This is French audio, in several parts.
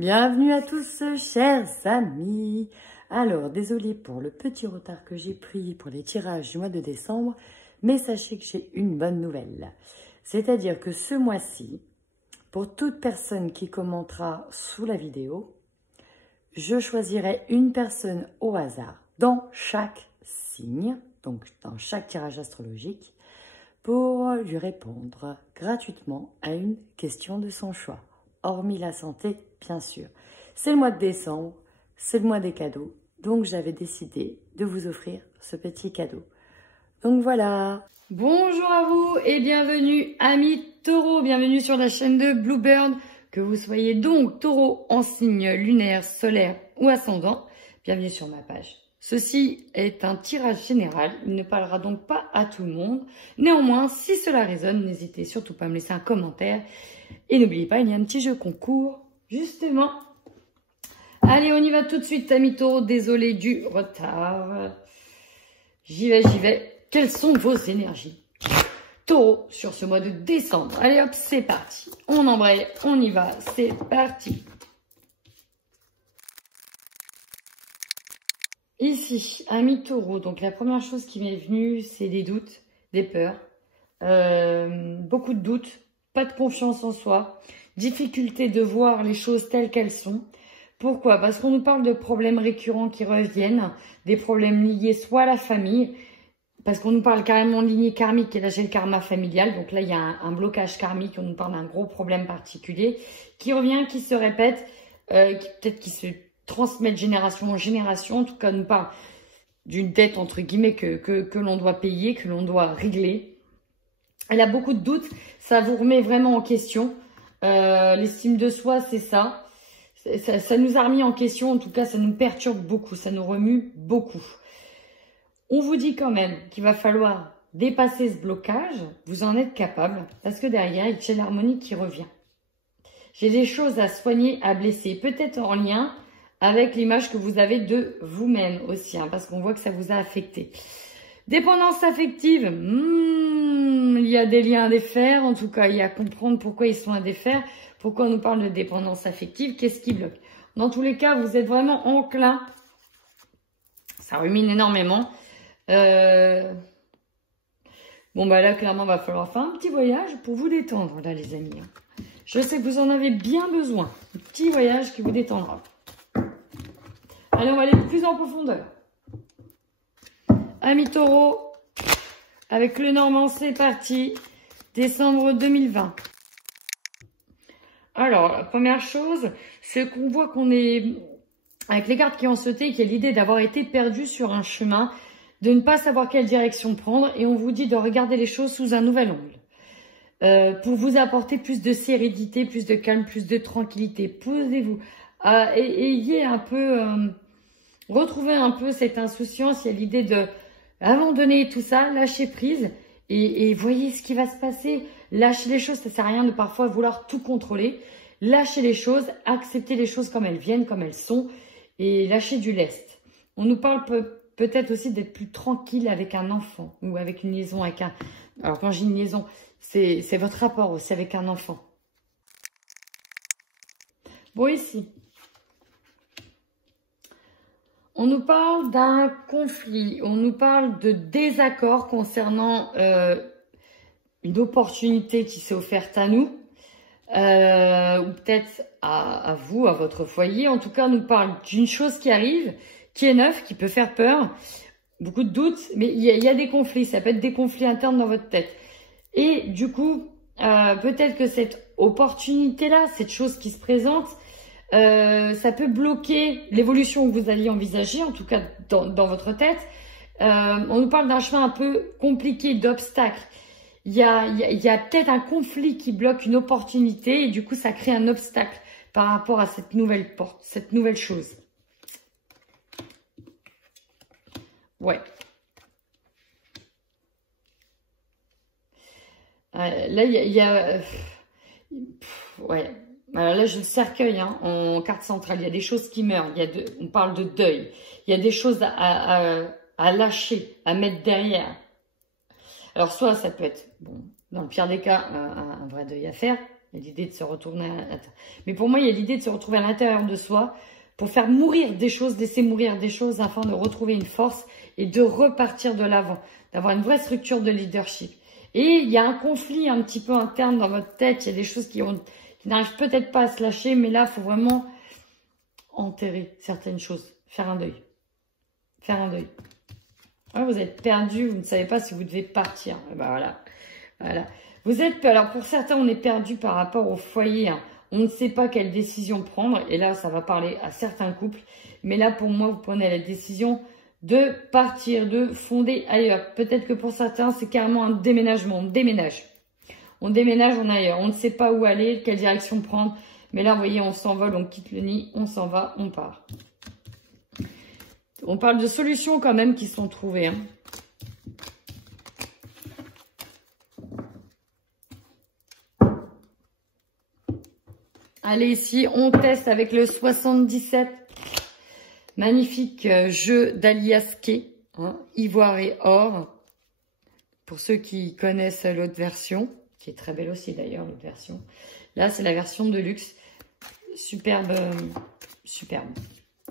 Bienvenue à tous, chers amis. Alors, désolé pour le petit retard que j'ai pris pour les tirages du mois de décembre, mais sachez que j'ai une bonne nouvelle. C'est-à-dire que ce mois-ci, pour toute personne qui commentera sous la vidéo, je choisirai une personne au hasard dans chaque signe, donc dans chaque tirage astrologique, pour lui répondre gratuitement à une question de son choix, hormis la santé, bien sûr. C'est le mois de décembre, c'est le mois des cadeaux, donc j'avais décidé de vous offrir ce petit cadeau. Donc voilà. Bonjour à vous et bienvenue amis taureaux, bienvenue sur la chaîne de Bluebird. Que vous soyez donc taureau en signe lunaire, solaire ou ascendant, bienvenue sur ma page. Ceci est un tirage général, il ne parlera donc pas à tout le monde. Néanmoins, si cela résonne, n'hésitez surtout pas à me laisser un commentaire. Et n'oubliez pas, il y a un petit jeu concours, justement. Allez, on y va tout de suite, amis taureaux, désolé du retard. J'y vais. Quelles sont vos énergies taureau sur ce mois de décembre? Allez hop, c'est parti. On embraye, on y va, c'est parti. Ici, amis taureau, donc la première chose qui m'est venue, c'est des doutes, des peurs, beaucoup de doutes, pas de confiance en soi, difficulté de voir les choses telles qu'elles sont. Pourquoi? Parce qu'on nous parle de problèmes récurrents qui reviennent, des problèmes liés soit à la famille, parce qu'on nous parle carrément de lignée karmique, et là j'ai le karma familial, donc là il y a un blocage karmique, on nous parle d'un gros problème particulier, qui revient, qui se répète, peut-être qui se transmet de génération en génération, en tout cas on nous parle d'une dette entre guillemets que l'on doit payer, que l'on doit régler. Elle a beaucoup de doutes, ça vous remet vraiment en question, l'estime de soi c'est ça. Ça nous a remis en question, en tout cas ça nous perturbe beaucoup, ça nous remue beaucoup. On vous dit quand même qu'il va falloir dépasser ce blocage, vous en êtes capable, parce que derrière, j'ai l'harmonie qui revient. J'ai des choses à soigner, à blesser, peut-être en lien avec l'image que vous avez de vous-même aussi, hein, parce qu'on voit que ça vous a affecté. Dépendance affective, il y a des liens à défaire, en tout cas, il y a à comprendre pourquoi ils sont à défaire, pourquoi on nous parle de dépendance affective, qu'est-ce qui bloque. Dans tous les cas, vous êtes vraiment enclin, ça rumine énormément. Bon bah là clairement va falloir faire un petit voyage pour vous détendre là les amis. Je sais que vous en avez bien besoin. Un petit voyage qui vous détendra. Allez, on va aller plus en profondeur. Amis taureaux, avec le Normand, c'est parti. Décembre 2020. Alors, la première chose, c'est qu'on voit qu'on est, avec les cartes qui ont sauté, qu'il y a l'idée d'avoir été perdu sur un chemin, de ne pas savoir quelle direction prendre, et on vous dit de regarder les choses sous un nouvel angle. Pour vous apporter plus de sérénité, plus de calme, plus de tranquillité. Posez-vous. Ayez un peu, retrouvez un peu cette insouciance. Il y a l'idée de abandonner tout ça, lâcher prise, et voyez ce qui va se passer. Lâchez les choses, ça sert à rien de parfois vouloir tout contrôler. Lâchez les choses, acceptez les choses comme elles viennent, comme elles sont, et lâchez du lest. On nous parle peut-être aussi d'être plus tranquille avec un enfant ou avec une liaison avec un... Alors quand j'ai une liaison, c'est votre rapport aussi avec un enfant. Bon, ici, on nous parle d'un conflit, on nous parle de désaccord concernant une opportunité qui s'est offerte à nous, ou peut-être à vous, à votre foyer. En tout cas, on nous parle d'une chose qui arrive, qui est neuf, qui peut faire peur, beaucoup de doutes, mais il y a des conflits, ça peut être des conflits internes dans votre tête. Et du coup, peut-être que cette opportunité-là, cette chose qui se présente, ça peut bloquer l'évolution que vous alliez envisager, en tout cas dans votre tête. On nous parle d'un chemin un peu compliqué, d'obstacles. Il y a peut-être un conflit qui bloque une opportunité et du coup, ça crée un obstacle par rapport à cette nouvelle porte, cette nouvelle chose. Ouais. Là, il y a ouais. Alors là, j'ai le cercueil hein, en carte centrale. Il y a des choses qui meurent. On parle de deuil. Il y a des choses à lâcher, à mettre derrière. Alors, soit ça peut être, bon, dans le pire des cas, un vrai deuil à faire. Il y a l'idée de se retourner à l'intérieur. Mais pour moi, il y a l'idée de se retrouver à l'intérieur de soi pour faire mourir des choses, laisser mourir des choses afin de retrouver une force et de repartir de l'avant, d'avoir une vraie structure de leadership. Et il y a un conflit un petit peu interne dans votre tête. Il y a des choses qui n'arrivent peut-être pas à se lâcher, mais là, il faut vraiment enterrer certaines choses, faire un deuil. Faire un deuil. Ouais, vous êtes perdu, vous ne savez pas si vous devez partir. Et ben voilà. Voilà. Vous êtes, alors pour certains, on est perdu par rapport au foyer. Hein. On ne sait pas quelle décision prendre. Et là, ça va parler à certains couples. Mais là, pour moi, vous prenez la décision de partir, de fonder ailleurs. Peut-être que pour certains, c'est carrément un déménagement. On déménage. On déménage, on est ailleurs. On ne sait pas où aller, quelle direction prendre. Mais là, vous voyez, on s'envole, on quitte le nid, on s'en va, on part. On parle de solutions quand même qui sont trouvées. Hein. Allez, ici, on teste avec le 77. Magnifique jeu d'Aliasqué, hein, ivoire et or. Pour ceux qui connaissent l'autre version, qui est très belle aussi d'ailleurs, l'autre version. Là, c'est la version de luxe. Superbe, superbe.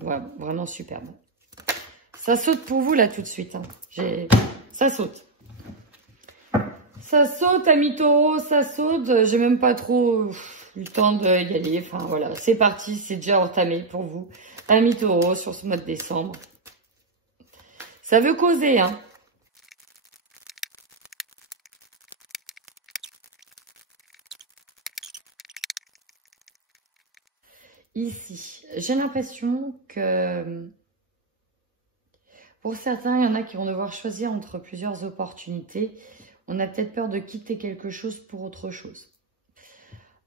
Ouais, vraiment superbe. Ça saute pour vous là tout de suite. Hein. Ça saute. Ça saute, amis taureaux, ça saute. J'ai même pas trop eu le temps d'y aller. Enfin voilà, c'est parti, c'est déjà entamé pour vous. Amis taureaux sur ce mois de décembre. Ça veut causer, hein. Ici, j'ai l'impression que pour certains, il y en a qui vont devoir choisir entre plusieurs opportunités. On a peut-être peur de quitter quelque chose pour autre chose.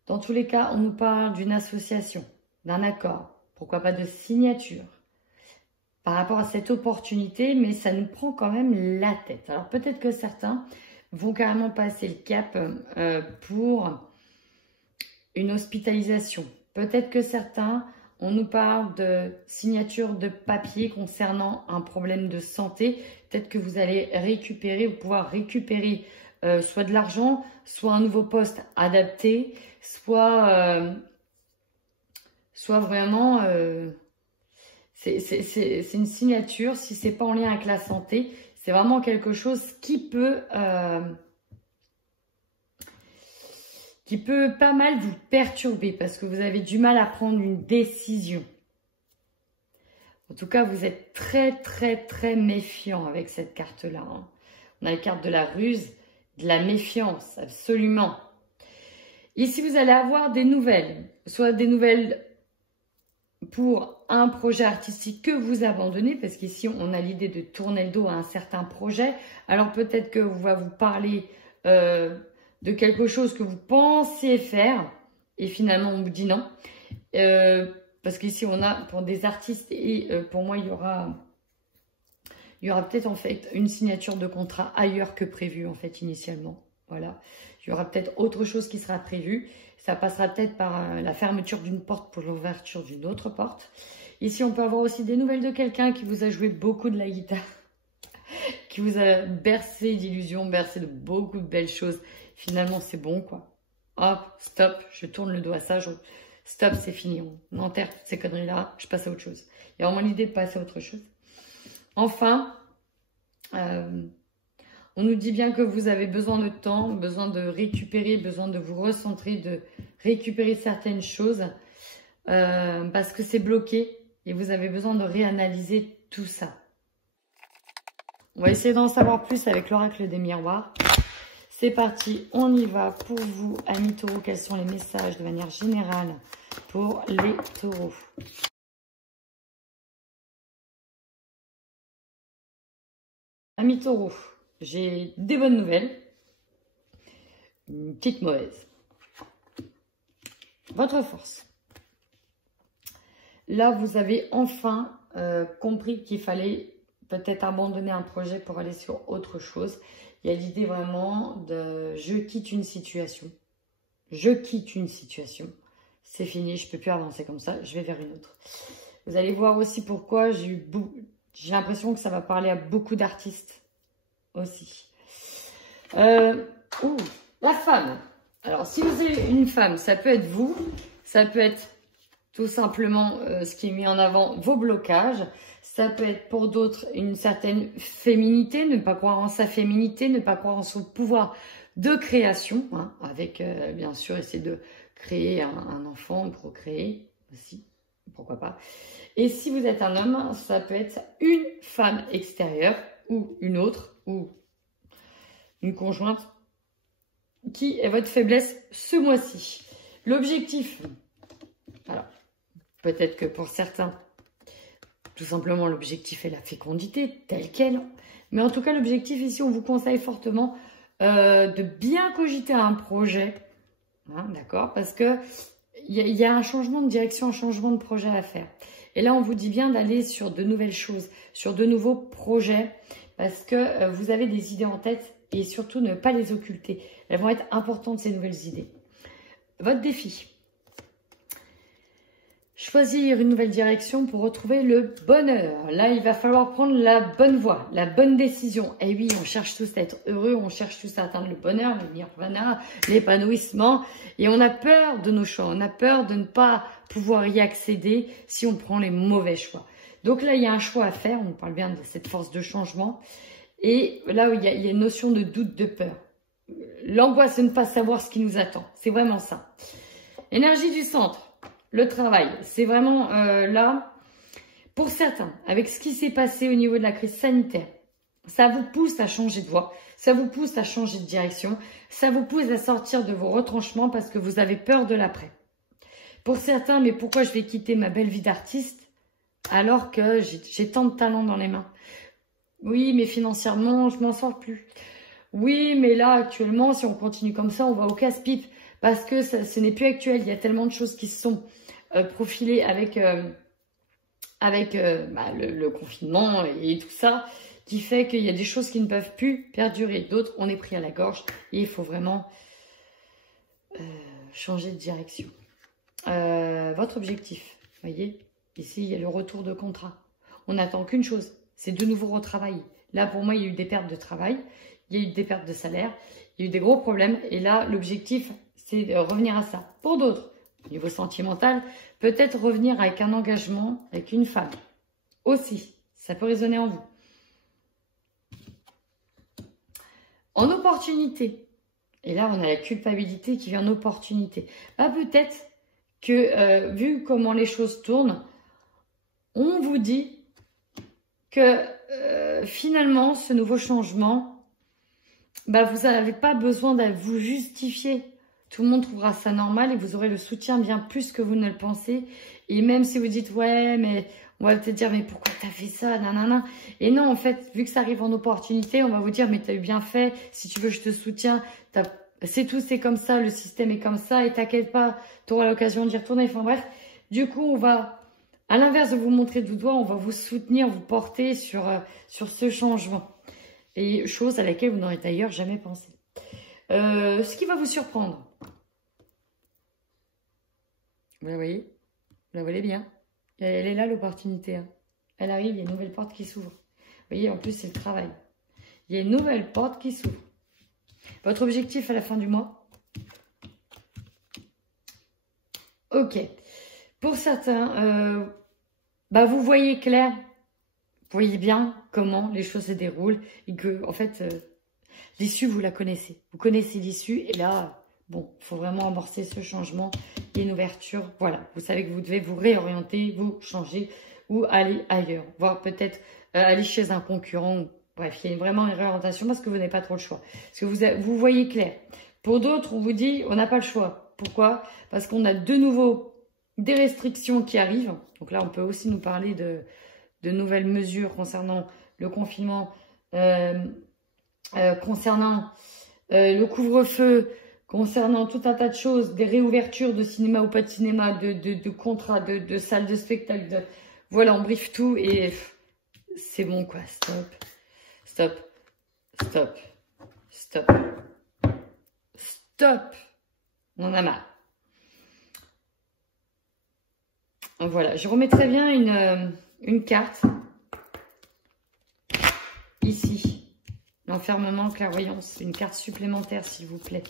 Dans tous les cas, on nous parle d'une association, d'un accord, pourquoi pas de signature par rapport à cette opportunité, mais ça nous prend quand même la tête. Alors peut-être que certains vont carrément passer le cap pour une hospitalisation. Peut-être que certains, on nous parle de signature de papier concernant un problème de santé. Peut-être que vous allez récupérer ou pouvoir récupérer soit de l'argent, soit un nouveau poste adapté, soit vraiment... c'est une signature, si c'est pas en lien avec la santé, c'est vraiment quelque chose qui peut pas mal vous perturber parce que vous avez du mal à prendre une décision. En tout cas, vous êtes très, très, très méfiant avec cette carte-là. Hein. On a la carte de la ruse, de la méfiance, absolument. Ici, vous allez avoir des nouvelles, soit des nouvelles pour un projet artistique que vous abandonnez, parce qu'ici, on a l'idée de tourner le dos à un certain projet. Alors, peut-être que vous va vous parler de quelque chose que vous pensiez faire, et finalement, on vous dit non. Parce qu'ici, on a pour des artistes, et pour moi, il y aura peut-être en fait une signature de contrat ailleurs que prévu, en fait, initialement. Voilà. Il y aura peut-être autre chose qui sera prévu. Ça passera peut-être par la fermeture d'une porte pour l'ouverture d'une autre porte. Ici, on peut avoir aussi des nouvelles de quelqu'un qui vous a joué beaucoup de la guitare, qui vous a bercé d'illusions, bercé de beaucoup de belles choses. Finalement, c'est bon, quoi. Hop, stop, je tourne le dos à ça. Stop, c'est fini. On enterre toutes ces conneries-là. Je passe à autre chose. Il y a vraiment l'idée de passer à autre chose. Enfin, on nous dit bien que vous avez besoin de temps, besoin de récupérer, besoin de vous recentrer, de récupérer certaines choses parce que c'est bloqué et vous avez besoin de réanalyser tout ça. On va essayer d'en savoir plus avec l'oracle des miroirs. C'est parti, on y va pour vous, amis taureaux. Quels sont les messages de manière générale pour les taureaux? Amis taureaux, j'ai des bonnes nouvelles, une petite mauvaise. Votre force. Là, vous avez enfin compris qu'il fallait peut-être abandonner un projet pour aller sur autre chose. Il y a l'idée vraiment de « je quitte une situation ». Je quitte une situation. C'est fini, je ne peux plus avancer comme ça, je vais vers une autre. Vous allez voir aussi pourquoi j'ai l'impression que ça va parler à beaucoup d'artistes aussi. La femme. Alors, si vous avez une femme, ça peut être vous, ça peut être tout simplement ce qui est mis en avant, vos blocages. Ça peut être pour d'autres une certaine féminité, ne pas croire en sa féminité, ne pas croire en son pouvoir de création, hein, avec bien sûr essayer de créer un enfant, de procréer aussi, pourquoi pas. Et si vous êtes un homme, ça peut être une femme extérieure ou une autre ou une conjointe qui est votre faiblesse ce mois-ci. L'objectif, alors peut-être que pour certains, tout simplement l'objectif est la fécondité telle qu'elle, mais en tout cas l'objectif ici, on vous conseille fortement de bien cogiter un projet, hein, d'accord, parce que il y a un changement de direction, un changement de projet à faire. Et là, on vous dit bien d'aller sur de nouvelles choses, sur de nouveaux projets, parce que vous avez des idées en tête et surtout ne pas les occulter. Elles vont être importantes, ces nouvelles idées. Votre défi. Choisir une nouvelle direction pour retrouver le bonheur. Là, il va falloir prendre la bonne voie, la bonne décision. Et oui, on cherche tous à être heureux, on cherche tous à atteindre le bonheur, le nirvana, l'épanouissement. Et on a peur de nos choix, on a peur de ne pas pouvoir y accéder si on prend les mauvais choix. Donc là, il y a un choix à faire, on parle bien de cette force de changement. Et là, où il y a une notion de doute, de peur. L'angoisse de ne pas savoir ce qui nous attend, c'est vraiment ça. Énergie du centre. Le travail, c'est vraiment là, pour certains, avec ce qui s'est passé au niveau de la crise sanitaire, ça vous pousse à changer de voie, ça vous pousse à changer de direction, ça vous pousse à sortir de vos retranchements parce que vous avez peur de l'après. Pour certains, mais pourquoi je vais quitter ma belle vie d'artiste alors que j'ai tant de talent dans les mains? Oui, mais financièrement, je m'en sors plus. Oui, mais là, actuellement, si on continue comme ça, on va au casse-pipe parce que ce n'est plus actuel. Il y a tellement de choses qui se sont profilées avec le confinement et tout ça, qui fait qu'il y a des choses qui ne peuvent plus perdurer. D'autres, on est pris à la gorge et il faut vraiment changer de direction. Votre objectif, vous voyez, ici, il y a le retour de contrat. On n'attend qu'une chose, c'est de nouveau retravailler. Là, pour moi, il y a eu des pertes de travail, il y a eu des pertes de salaire, il y a eu des gros problèmes. Et là, l'objectif, c'est de revenir à ça. Pour d'autres, au niveau sentimental, peut-être revenir avec un engagement avec une femme. Aussi, ça peut résonner en vous. En opportunité. Et là, on a la culpabilité qui vient en opportunité. Bah, peut-être que, vu comment les choses tournent, on vous dit que finalement, ce nouveau changement, bah, vous n'avez pas besoin de vous justifier. Tout le monde trouvera ça normal et vous aurez le soutien bien plus que vous ne le pensez. Et même si vous dites, ouais, mais on va peut-être dire, mais pourquoi tu as fait ça, nanana. Et non, en fait, vu que ça arrive en opportunité, on va vous dire, mais tu as eu bien fait, si tu veux, je te soutiens. C'est tout, c'est comme ça, le système est comme ça, et t'inquiète pas, tu auras l'occasion d'y retourner. Enfin bref, du coup, on va, à l'inverse de vous montrer du doigt, on va vous soutenir, vous porter sur ce changement. Et chose à laquelle vous n'aurez d'ailleurs jamais pensé. Ce qui va vous surprendre. Vous la voyez? Vous la voyez bien? Elle est là, l'opportunité. Hein. Elle arrive, il y a une nouvelle porte qui s'ouvre. Vous voyez, en plus, c'est le travail. Il y a une nouvelle porte qui s'ouvre. Votre objectif à la fin du mois? Ok. Pour certains, vous voyez clair, vous voyez bien comment les choses se déroulent et que, en fait, l'issue, vous la connaissez. Vous connaissez l'issue et là, bon, il faut vraiment amorcer ce changement. Il y a une ouverture. Voilà, vous savez que vous devez vous réorienter, vous changer ou aller ailleurs. Voire peut-être aller chez un concurrent. Bref, il y a vraiment une réorientation parce que vous n'avez pas trop le choix. Parce que vous voyez clair. Pour d'autres, on vous dit, on n'a pas le choix. Pourquoi? Parce qu'on a de nouveau des restrictions qui arrivent. Donc là, on peut aussi nous parler de nouvelles mesures concernant le confinement, concernant le couvre-feu, concernant tout un tas de choses, des réouvertures de cinéma ou pas de cinéma, de contrats, de salles de spectacle. Voilà, on briefe tout et c'est bon quoi, stop. Stop, stop, stop, stop. On en a marre. Voilà, je remettrai bien une carte. Ici. L'enfermement, clairvoyance. Une carte supplémentaire, s'il vous plaît.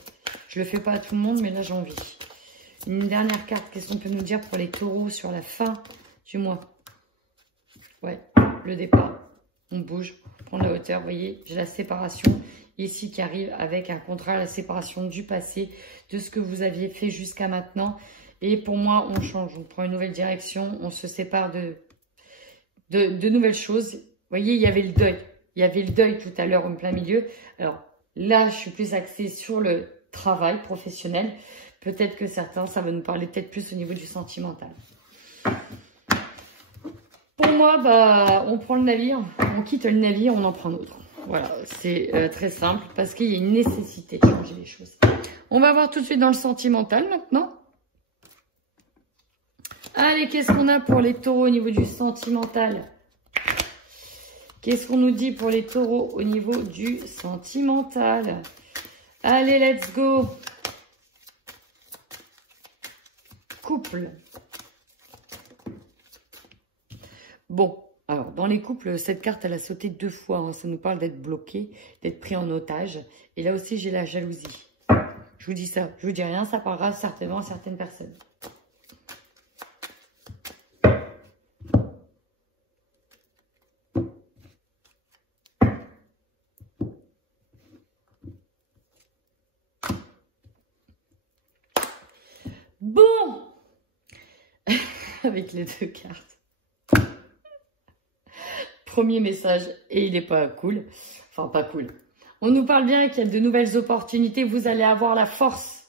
Je le fais pas à tout le monde, mais là, j'ai envie. Une dernière carte. Qu'est-ce qu'on peut nous dire pour les taureaux sur la fin du mois? Ouais, le départ. On bouge, on prend la hauteur. Vous voyez, j'ai la séparation ici qui arrive avec un contrat, la séparation du passé, de ce que vous aviez fait jusqu'à maintenant. Et pour moi, on change, on prend une nouvelle direction, on se sépare de nouvelles choses. Vous voyez, il y avait le deuil. Il y avait le deuil tout à l'heure en plein milieu. Alors là, je suis plus axée sur le travail professionnel. Peut-être que certains, ça va nous parler peut-être plus au niveau du sentimental. Pour moi, bah, on prend le navire, on quitte le navire, on en prend un autre. Voilà, c'est très simple parce qu'il y a une nécessité de changer les choses. On va voir tout de suite dans le sentimental maintenant. Allez, qu'est-ce qu'on a pour les taureaux au niveau du sentimental? Qu'est-ce qu'on nous dit pour les taureaux au niveau du sentimental? Allez, let's go. Couple. Bon, alors dans les couples, cette carte, elle a sauté 2 fois. Hein. Ça nous parle d'être bloqué, d'être pris en otage. Et là aussi, j'ai la jalousie. Je vous dis ça, je vous dis rien, ça parlera certainement à certaines personnes. Bon, avec les 2 cartes. Premier message, et il n'est pas cool. Enfin, pas cool. On nous parle bien qu'il y a de nouvelles opportunités. Vous allez avoir la force,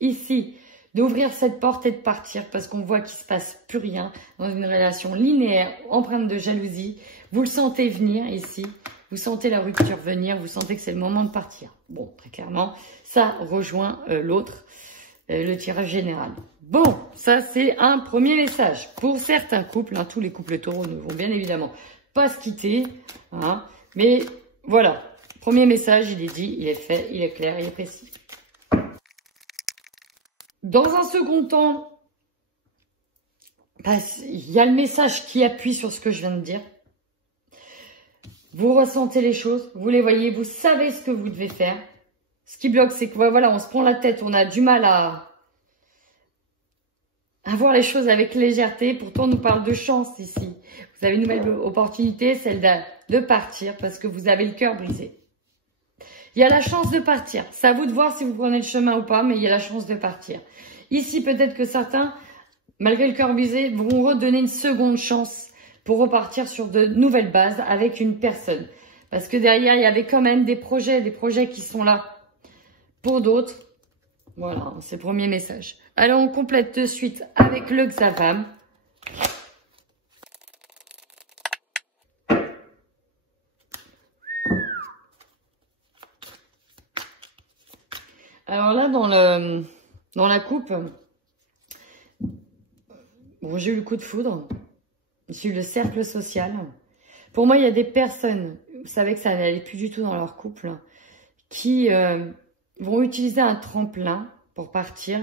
ici, d'ouvrir cette porte et de partir. Parce qu'on voit qu'il ne se passe plus rien dans une relation linéaire, empreinte de jalousie. Vous le sentez venir ici. Vous sentez la rupture venir. Vous sentez que c'est le moment de partir. Bon, très clairement, ça rejoint l'autre, le tirage général. Bon, ça c'est un premier message. Pour certains couples, hein, tous les couples taureaux ne vont bien évidemment pas se quitter, hein, mais voilà, premier message, il est dit, il est fait, il est clair, il est précis. Dans un second temps, bah, il y a le message qui appuie sur ce que je viens de dire. Vous ressentez les choses, vous les voyez, vous savez ce que vous devez faire. Ce qui bloque, c'est que voilà, on se prend la tête, on a du mal à voir les choses avec légèreté. Pourtant, on nous parle de chance ici. Vous avez une nouvelle opportunité, celle de partir parce que vous avez le cœur brisé. Il y a la chance de partir. C'est à vous de voir si vous prenez le chemin ou pas, mais il y a la chance de partir. Ici, peut-être que certains, malgré le cœur brisé, vont redonner une seconde chance pour repartir sur de nouvelles bases avec une personne. Parce que derrière, il y avait quand même des projets qui sont là. Pour d'autres, voilà, c'est le premier message. Alors, on complète de suite avec le Xavam. Alors là, dans la coupe, bon, j'ai eu le coup de foudre. J'ai eu le cercle social. Pour moi, il y a des personnes, vous savez que ça n'allait plus du tout dans leur couple, qui vont utiliser un tremplin pour partir,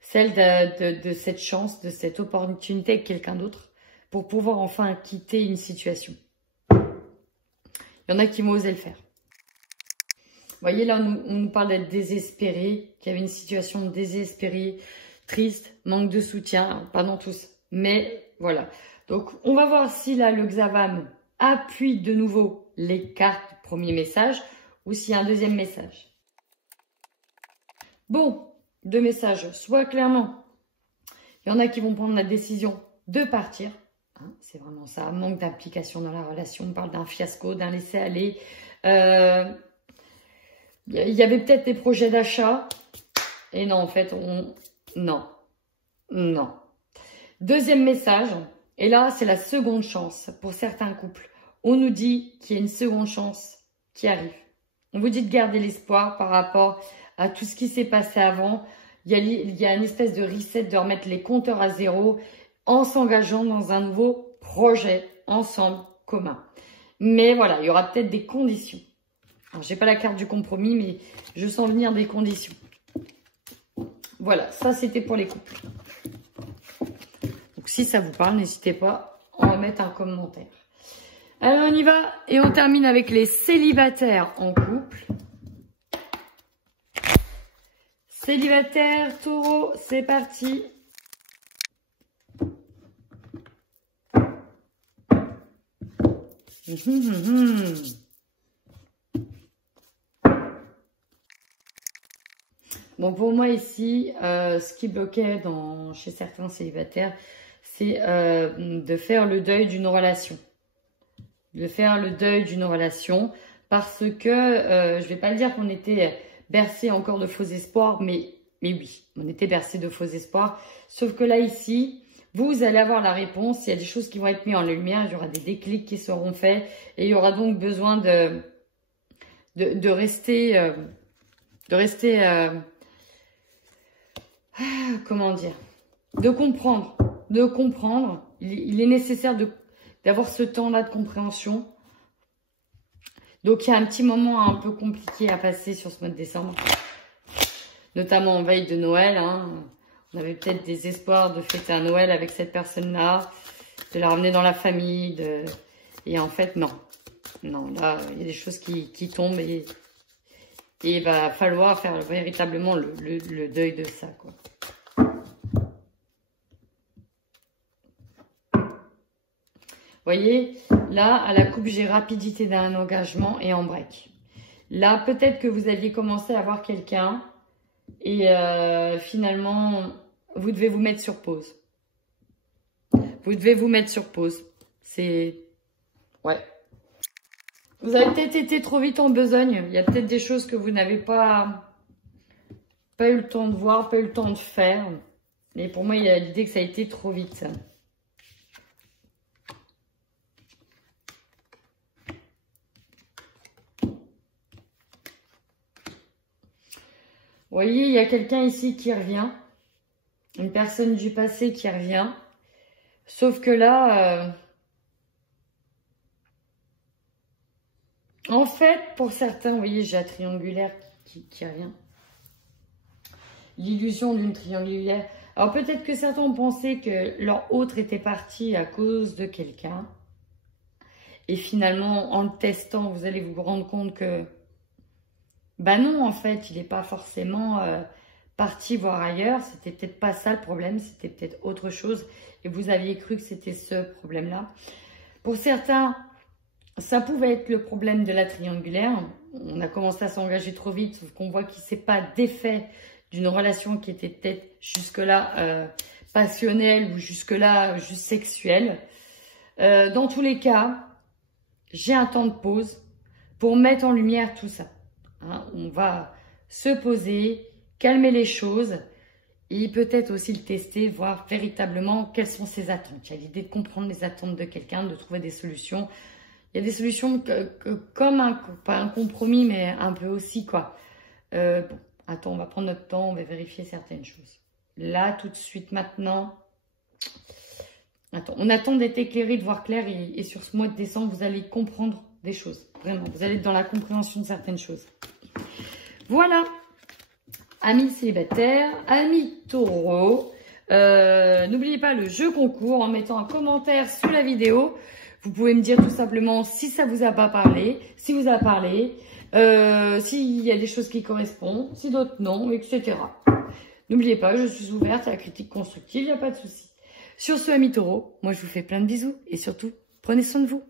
celle de cette chance, de cette opportunité avec quelqu'un d'autre, pour pouvoir enfin quitter une situation. Il y en a qui vont oser le faire. Vous voyez, là, on nous parle d'être désespéré, qu'il y avait une situation désespérée, triste, manque de soutien. Alors, pas dans tous, mais voilà. Donc, on va voir si là, le Xavam appuie de nouveau les cartes du premier message ou s'il y a un deuxième message. Bon, 2 messages. Soit clairement, il y en a qui vont prendre la décision de partir. Hein, c'est vraiment ça, manque d'implication dans la relation. On parle d'un fiasco, d'un laisser-aller. Il y avait peut-être des projets d'achat. Et non, en fait, non. Deuxième message. Et là, c'est la seconde chance pour certains couples. On nous dit qu'il y a une seconde chance qui arrive. On vous dit de garder l'espoir par rapport à tout ce qui s'est passé avant. Il y a une espèce de reset, de remettre les compteurs à zéro en s'engageant dans un nouveau projet ensemble, commun. Mais voilà, il y aura peut-être des conditions. Alors, j'ai pas la carte du compromis, mais je sens venir des conditions. Voilà, ça c'était pour les couples. Donc si ça vous parle, n'hésitez pas à en mettre un commentaire. Alors on y va et on termine avec les célibataires en couple. Célibataire, taureau, c'est parti. Bon, pour moi ici, ce qui bloquait chez certains célibataires, c'est de faire le deuil d'une relation. De faire le deuil d'une relation parce que, je vais pas dire qu'on était bercé encore de faux espoirs, mais oui, on était bercé de faux espoirs. Sauf que là, ici, vous allez avoir la réponse. Il y a des choses qui vont être mises en lumière. Il y aura des déclics qui seront faits. Et il y aura donc besoin de rester... comment dire? De comprendre. De comprendre. Il est nécessaire d'avoir ce temps-là de compréhension. Donc, il y a un petit moment un peu compliqué à passer sur ce mois de décembre. Notamment en veille de Noël. Hein. On avait peut-être des espoirs de fêter un Noël avec cette personne-là, de la ramener dans la famille. Et en fait, non. Non, là, il y a des choses qui tombent et il va falloir faire véritablement le deuil de ça, quoi. Vous voyez, là, à la coupe, j'ai rapidité d'un engagement et en break. Là, peut-être que vous aviez commencé à voir quelqu'un et finalement, vous devez vous mettre sur pause. Vous devez vous mettre sur pause. C'est... Ouais. Vous avez peut-être été trop vite en besogne. Il y a peut-être des choses que vous n'avez pas eu le temps de voir, pas eu le temps de faire. Mais pour moi, il y a l'idée que ça a été trop vite, ça. Vous voyez, il y a quelqu'un ici qui revient. Une personne du passé qui revient. Sauf que là, en fait, pour certains, vous voyez, j'ai un triangulaire qui revient. L'illusion d'une triangulaire. Alors peut-être que certains ont pensé que leur autre était parti à cause de quelqu'un. Et finalement, en le testant, vous allez vous rendre compte que... Ben non, en fait, il n'est pas forcément parti voir ailleurs. C'était peut-être pas ça le problème, c'était peut-être autre chose. Et vous aviez cru que c'était ce problème-là. Pour certains, ça pouvait être le problème de la triangulaire. On a commencé à s'engager trop vite, sauf qu'on voit qu'il ne s'est pas défait d'une relation qui était peut-être jusque-là passionnelle ou jusque-là juste sexuelle. Dans tous les cas, j'ai un temps de pause pour mettre en lumière tout ça. Hein, on va se poser, calmer les choses et peut-être aussi le tester, voir véritablement quelles sont ses attentes. Il y a l'idée de comprendre les attentes de quelqu'un, de trouver des solutions. Il y a des solutions comme pas un compromis, mais un peu aussi, quoi. Bon, attends, on va prendre notre temps, on va vérifier certaines choses. Là, tout de suite, maintenant... Attends, on attend d'être éclairé, de voir clair et sur ce mois de décembre, vous allez comprendre des choses. Vraiment, vous allez être dans la compréhension de certaines choses. Voilà, amis célibataires, amis taureaux, n'oubliez pas le jeu concours en mettant un commentaire sous la vidéo. Vous pouvez me dire tout simplement si ça vous a pas parlé, si vous a parlé, s'il y a des choses qui correspondent, si d'autres non, etc. N'oubliez pas, je suis ouverte à la critique constructive, il n'y a pas de souci. Sur ce, amis taureaux, moi je vous fais plein de bisous et surtout, prenez soin de vous.